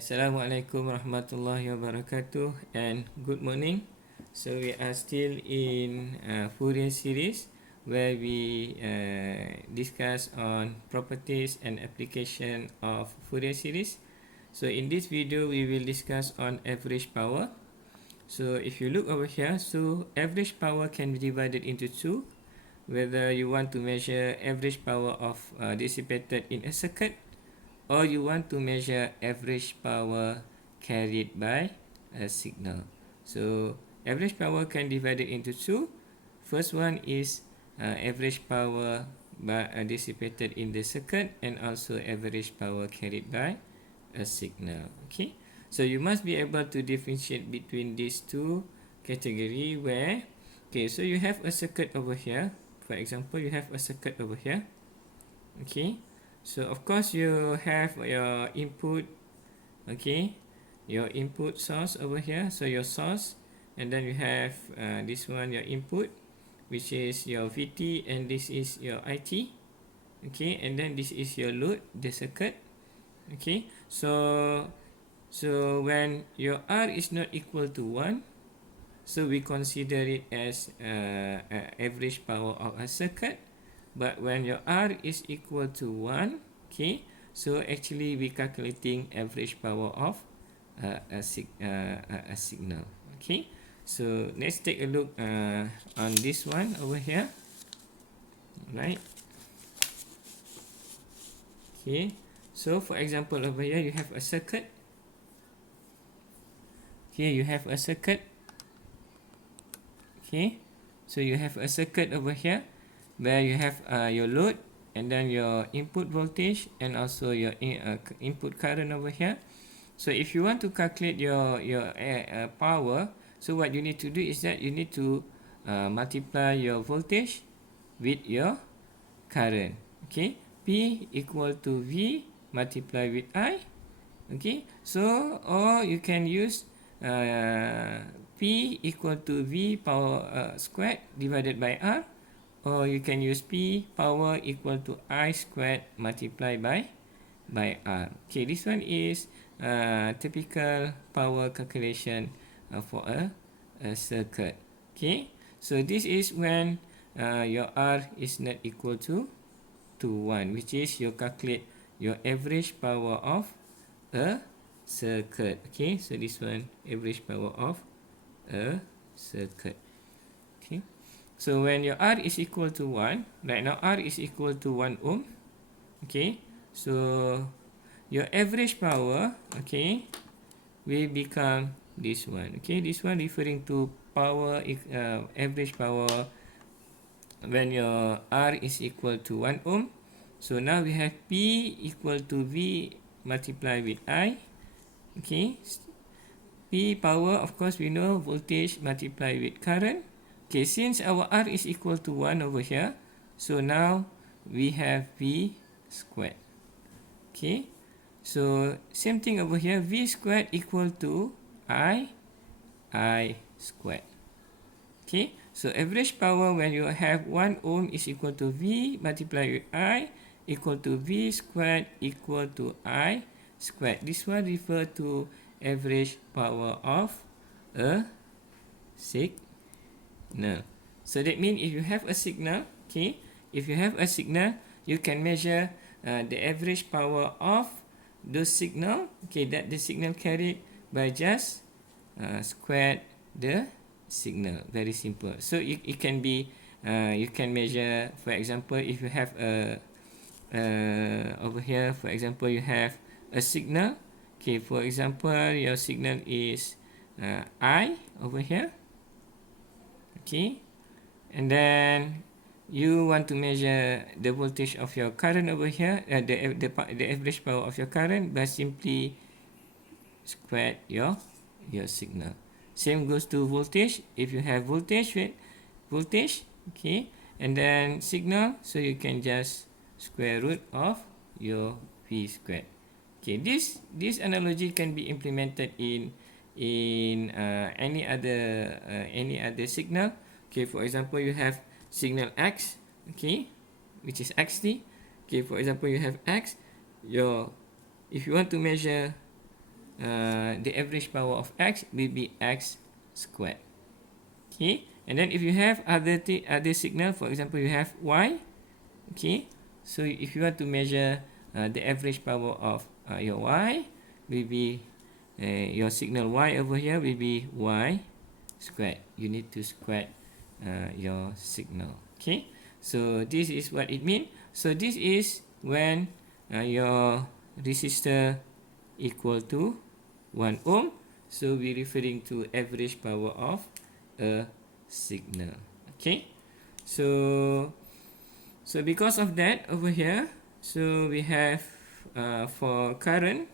Assalamualaikum warahmatullahi wabarakatuh and good morning. So we are still in Fourier Series where we discuss on properties and application of Fourier Series. So in this video we will discuss on average power. So if you look over here, so average power can be divided into two, whether you want to measure average power of dissipated in a circuit, or you want to measure average power carried by a signal. So average power can be divided into two. First one is average power dissipated in the circuit, and also average power carried by a signal. Okay, so you must be able to differentiate between these two category where, okay, so you have a circuit over here. For example, you have a circuit over here. Okay, so of course you have your input, okay, your input source over here, so your source, and then you have this one, your input, which is your VT, and this is your IT. Okay, and then this is your load, the circuit. Okay, so when your R is not equal to 1, so we consider it as average power of a circuit. But when your R is equal to 1, okay, so actually we calculating average power of a signal. Okay, so let's take a look on this one over here. Right. Okay, so for example over here you have a circuit. Here you have a circuit. Okay, so you have a circuit over here where you have your load, and then your input voltage, and also your input current over here. So if you want to calculate your power, so what you need to do is that you need to multiply your voltage with your current. Okay, P equal to V multiply with I. Okay, so or you can use P equal to V power squared divided by R, or you can use P power equal to I squared multiplied by R. Okay, this one is typical power calculation for a circuit. Okay, so this is when your R is not equal to 1, which is you calculate your average power of a circuit. Okay, so this one average power of a circuit. Okay, so when your R is equal to 1, right now R is equal to 1 ohm. Okay, so your average power, okay, will become this one. Okay, this one referring to power average power when your R is equal to 1 ohm. So now we have P equal to V multiplied with I. Okay, P power, of course we know voltage multiplied with current. Okay, since our R is equal to 1 over here, so now we have V squared. Okay, so same thing over here, V squared equal to I squared. Okay, so average power when you have 1 ohm is equal to V multiplied with I equal to V squared equal to I squared. This one refer to average power of a signal. So that means if you have a signal, okay, if you have a signal, you can measure the average power of the signal, okay, that the signal carried by just square the signal. Very simple. So it can be you can measure, for example, if you have a over here, for example, you have a signal. Okay, for example, your signal is I over here. Okay, and then you want to measure the voltage of your current over here, the average power of your current, by simply square your signal. Same goes to voltage. If you have voltage, okay, and then signal, so you can just square root of your V squared. Okay, this analogy can be implemented in any other signal. Okay, for example, you have signal X, okay, which is xt. Okay, for example, you have X. If you want to measure the average power of x will be x squared. Okay, and then if you have other signal, for example, you have y. Okay, so if you want to measure the average power of your y, will be your signal y over here will be y squared. You need to square your signal. Okay, so this is what it means. So this is when your resistor equal to 1 ohm. So we're referring to average power of a signal. Okay, so because of that over here, so we have for current,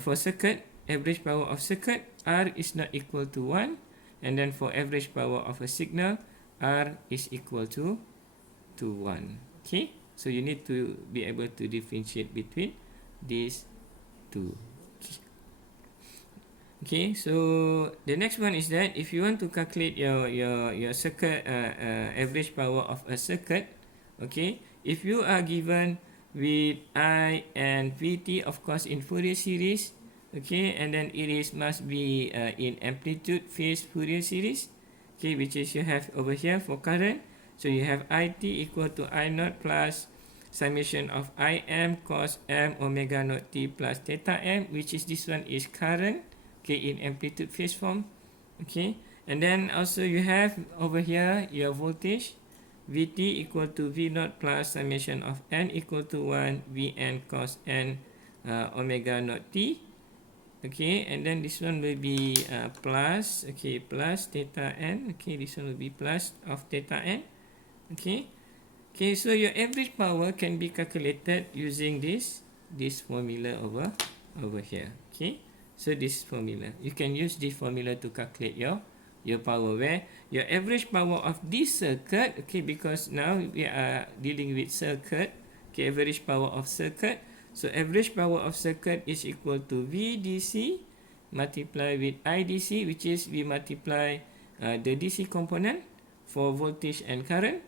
for circuit, average power of circuit R is not equal to 1, and then for average power of a signal R is equal to 1. Okay, so you need to be able to differentiate between these two. Okay, so the next one is that if you want to calculate your circuit average power of a circuit, okay, if you are given with I and Vt, of course in Fourier series, okay, and then it is must be in amplitude phase Fourier series, okay, which is you have over here for current. So you have It equal to I naught plus summation of Im cos m omega naught t plus theta m, which is this one is current, okay, in amplitude phase form. Okay, and then also you have over here your voltage Vt equal to V naught plus summation of n equal to 1 Vn cos n omega naught t. Okay, and then this one will be plus, okay, plus theta n. Okay, this one will be plus of theta n. Okay, okay, so your average power can be calculated using this formula over here. Okay, so this formula, you can use this formula to calculate your power, where your average power of this circuit, okay, because now we are dealing with circuit, okay, average power of circuit, so average power of circuit is equal to VDC multiply with IDC, which is we multiply the DC component for voltage and current,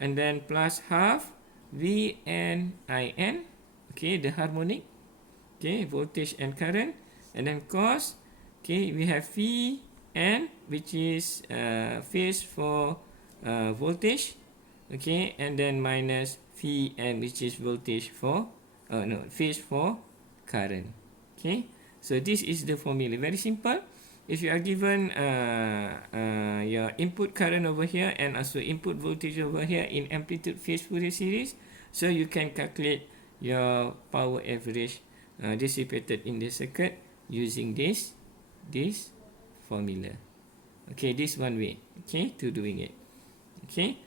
and then plus half Vn In, okay, the harmonic, okay, voltage and current, and then cos, okay, we have Vn, which is phase for voltage, okay, and then minus Vn, which is voltage for phase for current. Okay, so this is the formula, very simple. If you are given your input current over here and also input voltage over here in amplitude phase Fourier series, so you can calculate your power average dissipated in the circuit using this formula. Okay, this one way, okay, to doing it. Okay,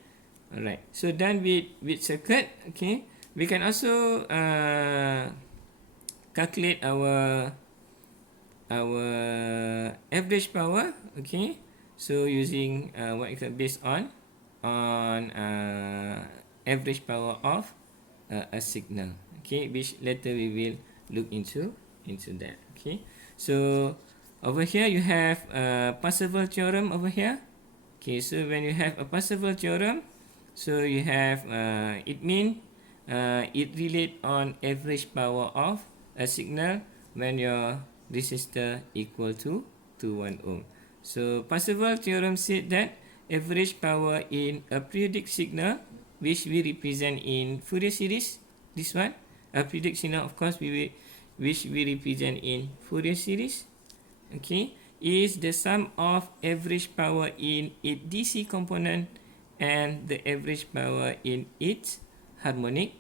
alright, so done with circuit. Okay, we can also calculate our average power. Okay, so using what is based on average power of a signal. Okay, which later we will look into that. Okay, so over here you have Parseval theorem over here. Okay, so when you have a Parseval theorem, so you have it means it relate on average power of a signal when your resistor equal to 1 ohm. So Parseval theorem said that average power in a periodic signal, which we represent in Fourier series, this one, a periodic signal, of course, which we represent in Fourier series, okay, is the sum of average power in its DC component and the average power in its harmonic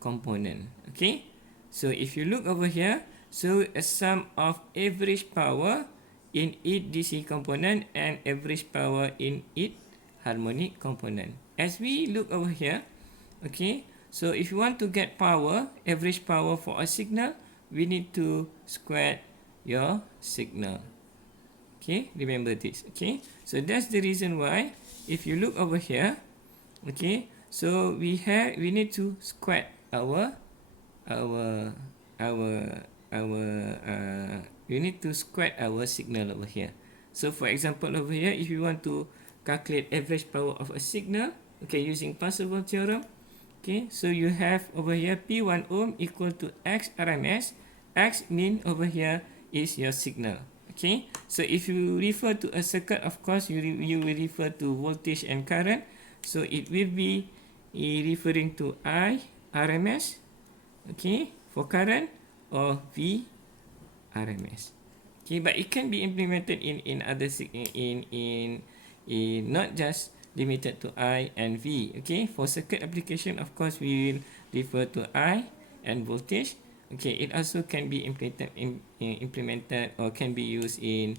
component. Okay, so if you look over here, so a sum of average power in its DC component and average power in its harmonic component. As we look over here, okay, so if you want to get power, average power for a signal, we need to square your signal. Okay, remember this. Okay, so that's the reason why if you look over here, okay, so we need to square our we need to square our signal over here. So for example over here, if you want to calculate average power of a signal, okay, using Parseval theorem, okay, so you have over here P1 ohm equal to X RMS. X mean over here is your signal. Okay, so if you refer to a circuit, of course you will refer to voltage and current, so it will be referring to I RMS, okay, for current, or V RMS. Okay, but it can be implemented in other in not just limited to I and V. Okay, for circuit application, of course we will refer to I and voltage. Okay, it also can be implemented or can be used in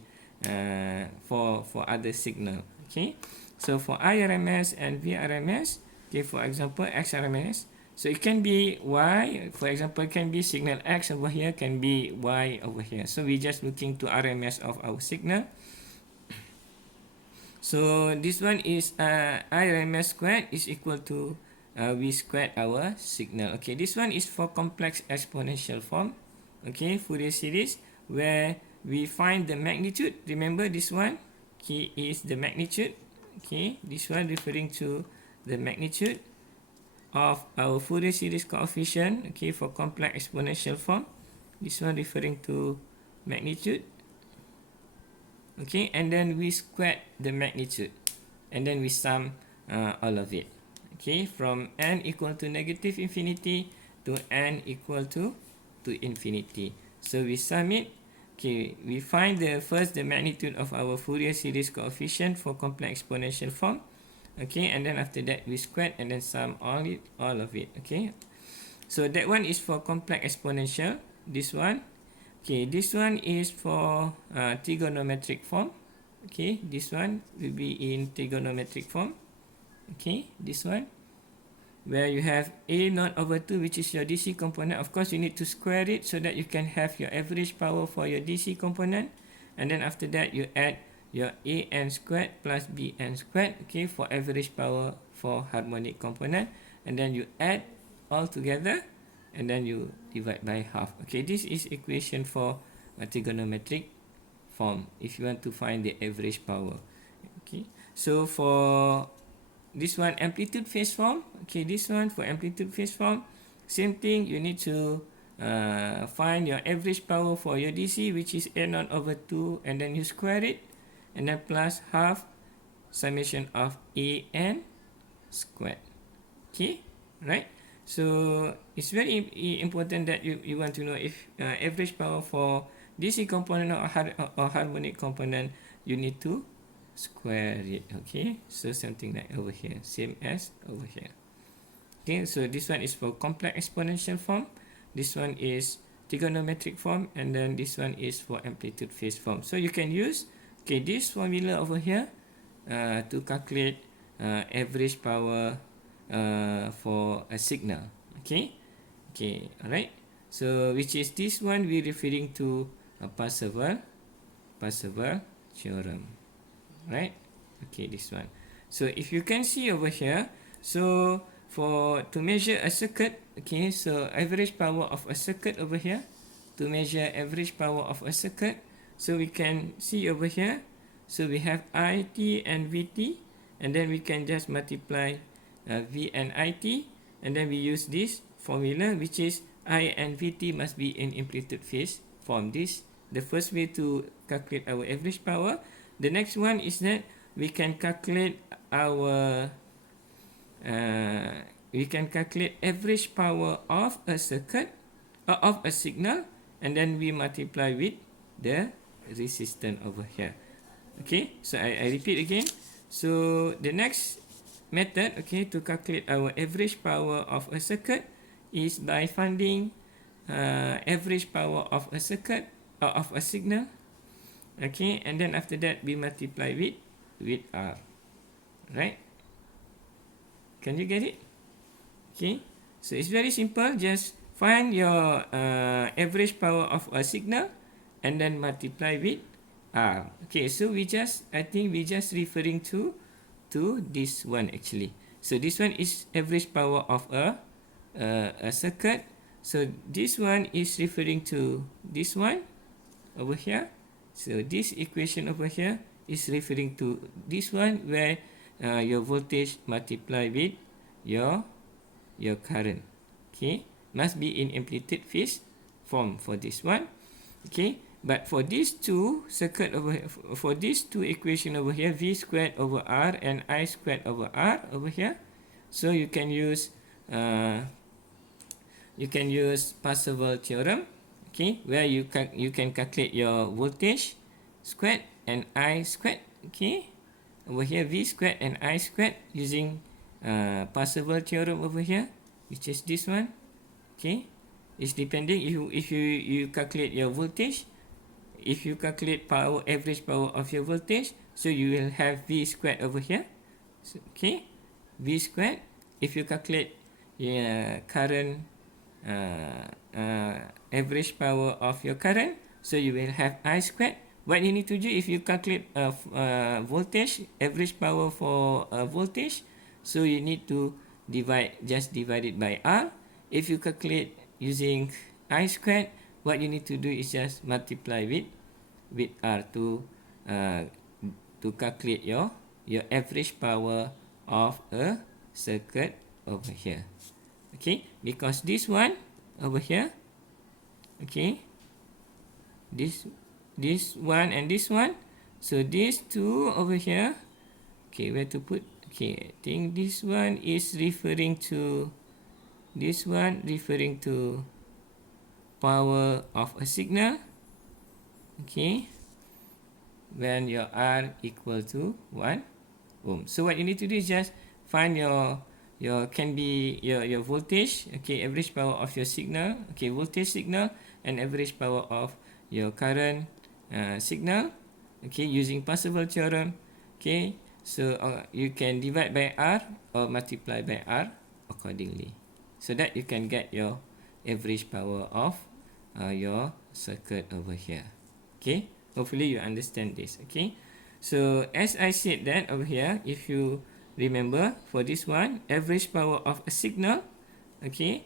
for other signal. Okay, so for IRMS and VRMS, okay, for example XRMS, so it can be Y, for example, can be signal X over here, can be Y over here. So we're just looking to RMS of our signal. So this one is IRMS squared is equal to V squared our signal. Okay, this one is for complex exponential form. Okay, Fourier series, where we find the magnitude. Remember this one, okay, is the magnitude. Okay, this one referring to the magnitude of our Fourier series coefficient. Okay, for complex exponential form, this one referring to magnitude. Okay, and then we square the magnitude, and then we sum all of it. Okay, from n equal to negative infinity to n equal to infinity. So we sum it. Okay, we find the magnitude of our Fourier series coefficient for complex exponential form. Okay, and then after that we square and then sum all of it. Okay, so that one is for complex exponential. This one. Okay, this one is for trigonometric form. Okay, this one will be in trigonometric form. Okay, this one, where you have A naught over 2, which is your DC component. Of course, you need to square it so that you can have your average power for your DC component. And then after that, you add your AN squared plus BN squared, okay, for average power for harmonic component. And then you add all together, and then you divide by half. Okay, this is equation for a trigonometric form if you want to find the average power. Okay, so for this one, amplitude phase form. Okay, this one for amplitude phase form, same thing. You need to find your average power for your DC, which is A0 over 2, and then you square it, and then plus half summation of AN squared. Okay, right? So it's very important that you want to know if average power for DC component or harmonic component, you need to square it. Okay, so something like over here, same as over here. Okay, so this one is for complex exponential form, this one is trigonometric form, and then this one is for amplitude phase form. So you can use, okay, this formula over here to calculate average power for a signal. Okay, alright, so which is this one we referring to a Parseval theorem, right? Okay, this one. So if you can see over here, so for to measure a circuit, okay, so average power of a circuit over here, to measure average power of a circuit, so we can see over here, so we have IT and VT, and then we can just multiply V and IT, and then we use this formula, which is I and VT must be in amplitude phase form. This the first way to calculate our average power. The next one is that we can calculate our average power of a circuit of a signal, and then we multiply with the resistance over here. Okay, so I repeat again. So the next method, okay, to calculate our average power of a circuit is by finding average power of a circuit or of a signal. Okay, and then after that we multiply with R. Right? Can you get it? Okay, so it's very simple. Just find your average power of a signal and then multiply with R. Okay, so I think we just referring to this one actually. So this one is average power of a circuit. So this one is referring to this one over here. So this equation over here is referring to this one, where your voltage multiply with your current. Okay, must be in amplitude phase form for this one. Okay, But for these two circuit over here, for these two equation over here, v squared over r and I squared over r over here, so you can use Parseval theorem, okay, where you can calculate your voltage squared and I squared, okay, over here v squared and I squared using Parseval theorem over here, which is this one, okay. It's depending if you calculate your voltage. If you calculate average power of your voltage, so you will have V squared over here, so, okay, V squared. If you calculate current average power of your current, so you will have I squared. What you need to do if you calculate voltage, average power for voltage, so you need to just divide it by R. If you calculate using I squared, what you need to do is just multiply with R to calculate your average power of a circuit over here, okay. Because this one over here, okay, this one and this one, so these two over here, okay, where to put, okay, I think this one is referring to power of a signal, okay, when your R equal to 1 ohm. So what you need to do is just find your voltage, okay, average power of your signal, okay, voltage signal, and average power of your current signal, okay, using Parseval theorem, okay. So you can divide by R or multiply by R accordingly, so that you can get your average power of your circuit over here, okay. Hopefully you understand this, okay. So as I said that over here, if you remember, for this one, average power of a signal, okay,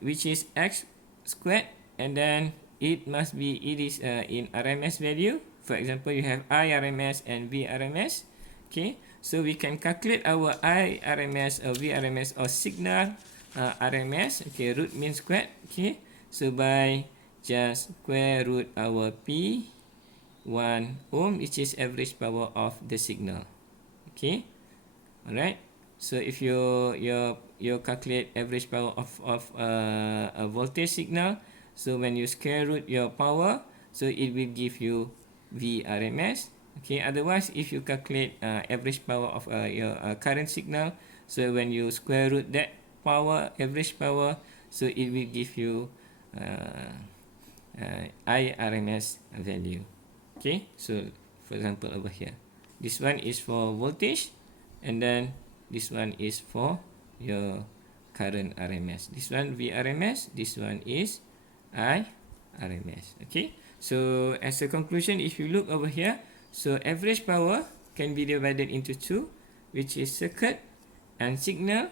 which is x squared, and then it is in RMS value. For example, you have I RMS and V RMS, okay. So we can calculate our I RMS or V RMS or signal RMS, okay, root mean squared, okay. So by just square root our P 1 ohm, which is average power of the signal, okay. Alright, so if you calculate average power of a voltage signal, so when you square root your power, so it will give you V RMS, okay. Otherwise, if you calculate average power of your current signal, so when you square root that power, average power, so it will give you I RMS value, okay. So for example over here, this one is for voltage, and then this one is for your current RMS. This one V RMS, this one is I RMS, okay. So as a conclusion, if you look over here, so average power can be divided into two, which is circuit and signal,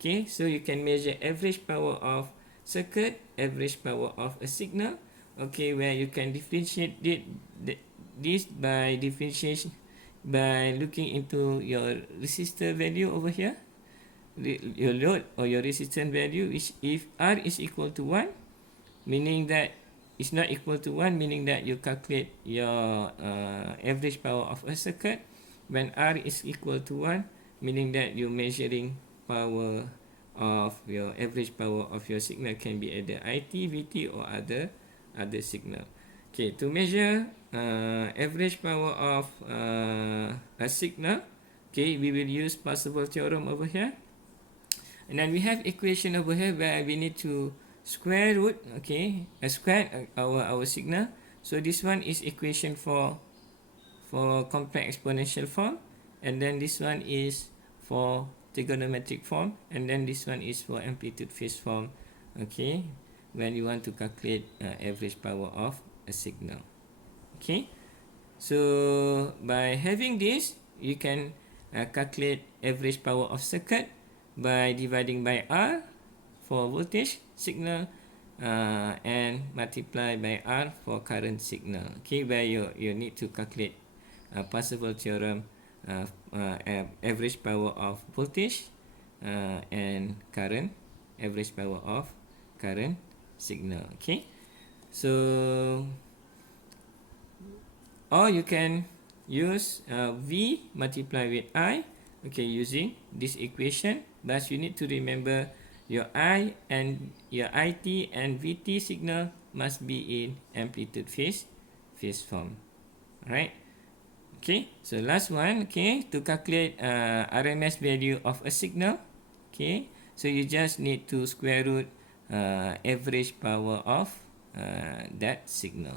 okay. So you can measure average power of circuit, average power of a signal, okay, where you can differentiate this by looking into your resistor value over here, your load or your resistance value, which if R is equal to 1, meaning that it's not equal to 1, meaning that you calculate your average power of a circuit. When R is equal to 1, meaning that you're measuring power of your average power of your signal, can be either IT, VT, or other signal. Okay, to measure average power of a signal, okay, we will use Parseval theorem over here, and then we have equation over here where we need to square root, okay, square our signal. So this one is equation for complex exponential form, and then this one is for trigonometric form, and then this one is for amplitude phase form, okay, when you want to calculate average power of a signal, okay. So by having this, you can calculate average power of circuit by dividing by R for voltage signal, and multiply by R for current signal, okay, where you need to calculate Parseval theorem, average power of voltage and current, average power of current signal, okay. So or you can use V multiplied with I, okay, using this equation. But you need to remember your I and your IT and VT signal must be in amplitude phase form. Alright. Okay, so last one, okay, to calculate RMS value of a signal, okay, so you just need to square root average power of that signal.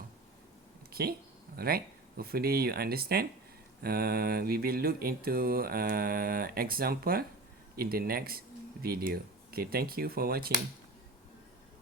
Okay, alright, hopefully you understand. We will look into example in the next video. Okay, thank you for watching.